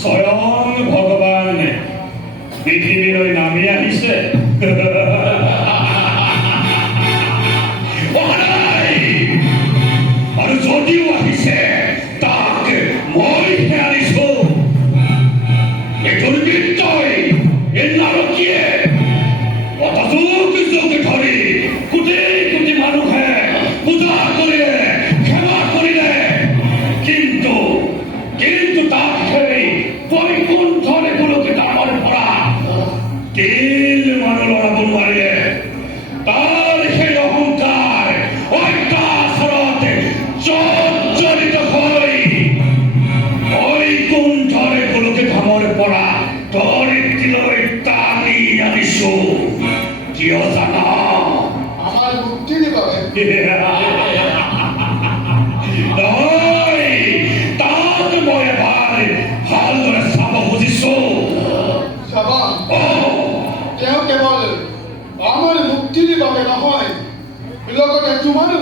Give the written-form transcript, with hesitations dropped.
স্বয়ং ভগবান পৃথিবীর ওই নামে আহিছে। আৰু যদিও আহিছে তাক মইহে আনিছো। এই দুৰ্বৃত্তই এই নাৰকীয়ে অত যুগ যুগ ধৰি কোটি কোটি মানুহে পূজা কৰিলে, সেৱা কৰিলে, কিন্তু তাক সেই বৈকুণ্ঠৰ এগুলোকে ডাঙৰ পৰা তিল মানুহ লৰাব নোৱাৰিলে। তাৰ সেই অহংকাৰ অত্যাচাৰত জৰ্জৰিত হৈ বৈকুণ্ঠৰ এগুলোকে ধামৰ পৰা ধৰিত্ৰীলৈ টানি আনিছো। কিয় জানা? আমাৰ মুক্তিৰ বাবে। তাক মই এবাৰ ভালদৰে চাব খুজিছো। চাবা, তেওঁ কেৱল আমাৰ মুক্তিৰ বাবে নহয়, লগতে তোমাৰো।